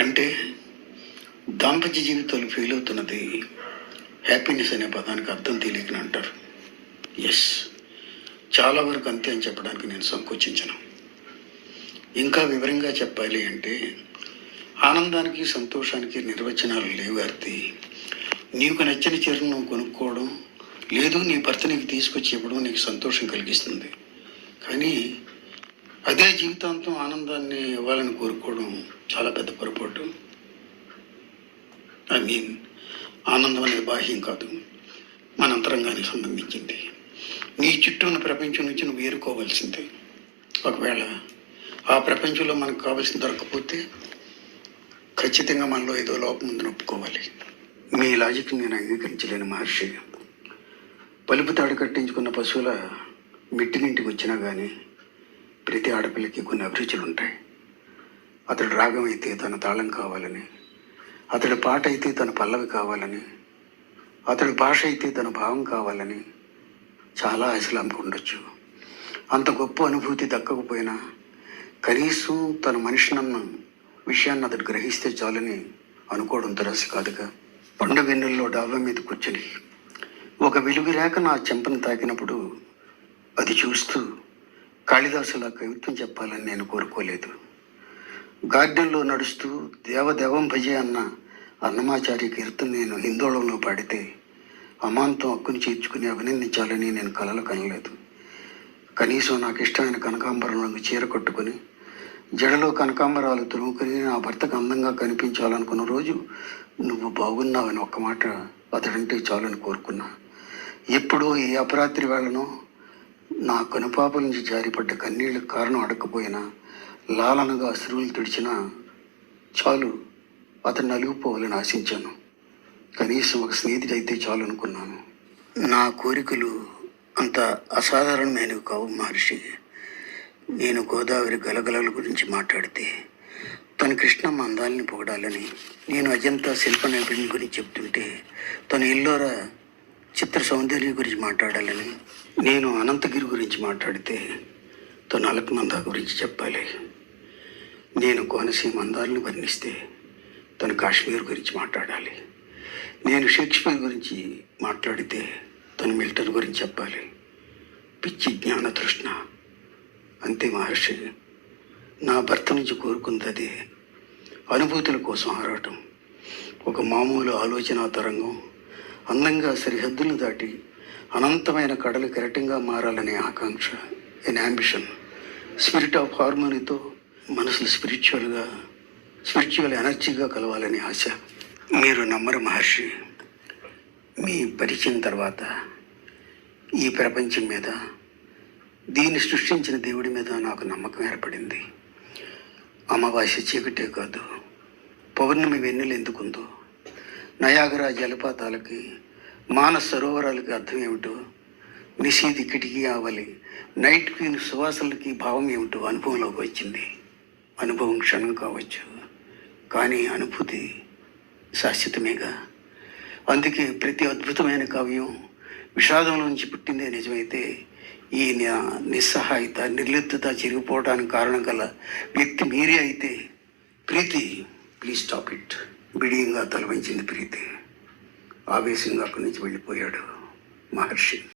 అంటే దాంపత్య జీవితాలు ఫెయిల్ అవుతున్నది హ్యాపీనెస్ అనే పదానికి అర్థం తెలియకని అంటారు. ఎస్, చాలా వరకు అంతే అని చెప్పడానికి నేను సంకోచించను. ఇంకా వివరంగా చెప్పాలి అంటే ఆనందానికి సంతోషానికి నిర్వచనాలు లేవు అర్థి. నీకు నచ్చిన చీరను నువ్వు కొనుక్కోవడం, లేదు నీ భర్త నీకు తీసుకొచ్చి ఇవ్వడం నీకు సంతోషం కలిగిస్తుంది. కానీ అదే జీవితాంతం ఆనందాన్ని ఇవ్వాలని కోరుకోవడం చాలా పెద్ద పొరపాటు. ఆనందం అనేది బాహ్యం కాదు, మన అంతరంగానికి సంబంధించింది. నీ చుట్టూ ఉన్న ప్రపంచం నుంచి నువ్వు ఏరుకోవాల్సిందే. ఒకవేళ ఆ ప్రపంచంలో మనకు కావాల్సిన దొరకకపోతే ఖచ్చితంగా మనలో ఏదో లోపం ఉందని ఒప్పుకోవాలి. మీ లాజిక్ నేను అంగీకరించలేను మహర్షి. పలుపు తాడు కట్టించుకున్న పశువుల మిట్టినింటికి వచ్చినా కానీ ప్రతి ఆడపిల్లకి కొన్ని అభిరుచులు ఉంటాయి. అతడు రాగం అయితే తన తాళం కావాలని, అతడి పాట అయితే తన పల్లవి కావాలని, అతడి భాష అయితే తన భావం కావాలని చాలా ఆశలు ఉండొచ్చు. అంత గొప్ప అనుభూతి దక్కకపోయినా కనీసం తన మనిషినన్న విషయాన్ని అతడు గ్రహిస్తే చాలని అనుకోవడం దురాశ కాదుగా. పండు వెన్నుల్లో డాబా మీద కూర్చొని ఒక వెలుగు రేఖ నా చెంపను తాకినప్పుడు అది చూస్తూ కాళిదాసులా కవిత్వం చెప్పాలని నేను కోరుకోలేదు. గార్డెన్లో నడుస్తూ దేవదేవం భజే అన్న అన్నమాచార్య కీర్తన నేను హిందోళంలో పాడితే అమాంతం హక్కుని చేర్చుకుని అభినందించాలని నేను కలలు కనలేదు. కనీసం నాకు ఇష్టమైన కనకాంబరం రంగు చీర కట్టుకొని జడలో కనకాంబరాలు తురుముకొని నా భర్తకు అందంగా కనిపించాలనుకున్న రోజు నువ్వు బాగున్నావని ఒక్క మాట అతడంటే చాలని కోరుకున్నా. ఎప్పుడో ఈ అపరాత్రి వేళను నా కనుపాపల నుంచి జారిపడ్డ కన్నీళ్ళకు కారణం అడగకపోయినా లాలనగా అశ్రువులు తుడిచినా చాలు అతను నలిగిపోవాలని ఆశించాను. కనీసం ఒక స్నేహితుడైతే చాలు అనుకున్నాను. నా కోరికలు అంత అసాధారణమైనవి కావు మహర్షి. నేను గోదావరి గలగలల గురించి మాట్లాడితే తను కృష్ణమ్మ అందాలని పొగడాలని, నేను అజంతా శిల్ప నైపుణ్యం గురించి చెప్తుంటే తను ఎల్లోరా చిత్ర సౌందర్యం గురించి మాట్లాడాలని, నేను అనంతగిరి గురించి మాట్లాడితే తను అలకనంద గురించి చెప్పాలి. నేను కోనసీమ అందాలను వర్ణిస్తే తను కాశ్మీర్ గురించి మాట్లాడాలి. నేను షేక్స్పియర్ గురించి మాట్లాడితే తను మిల్టన్ గురించి చెప్పాలి. పిచ్చి జ్ఞాన తృష్ణ అంతే మహర్షి. నా భర్త నుంచి కోరుకుంది అదే, అనుభూతుల కోసం ఆరాటం. ఒక మామూలు ఆలోచన తరంగం అందంగా సరిహద్దులు దాటి అనంతమైన కడలు కెరటంగా మారాలనే ఆకాంక్ష, ఎన్ అంబిషన్. స్పిరిట్ ఆఫ్ హార్మోనీతో మనసులు స్పిరిచువల్ ఎనర్జీగా కలవాలనే ఆశ. మీరు నమ్మరు మహర్షి, మీ పరిచయం తర్వాత ఈ ప్రపంచం మీద, దీన్ని సృష్టించిన దేవుడి మీద నాకు నమ్మకం ఏర్పడింది. అమావాస్య చీకటే కాదు, పౌర్ణమి వెన్నెలు ఎందుకుందో, నయాగరా జలపాతాలకి, మానస సరోవరాలకి అర్థం ఏమిటో, నిశీది కిటికీ ఆవలి, నైట్ క్వీన్ సువాసనలకి భావం ఏమిటో అనుభవంలోకి వచ్చింది. అనుభవం క్షణం కావచ్చు, కానీ అనుభూతి శాశ్వతమేగా. అందుకే ప్రతి అద్భుతమైన కావ్యం విషాదంలోంచి పుట్టిందే నిజమైతే ఈ నిస్సహాయత, నిర్లిప్తత చిరిగిపోవడానికి కారణం గల వ్యక్తి మీరే అయితే, ప్రీతి ప్లీజ్ స్టాప్ ఇట్. బిడియంగా తల వంచింది ప్రీతి. ఆవేశంగా అక్కడి నుంచి వెళ్ళిపోయాడు మహర్షి.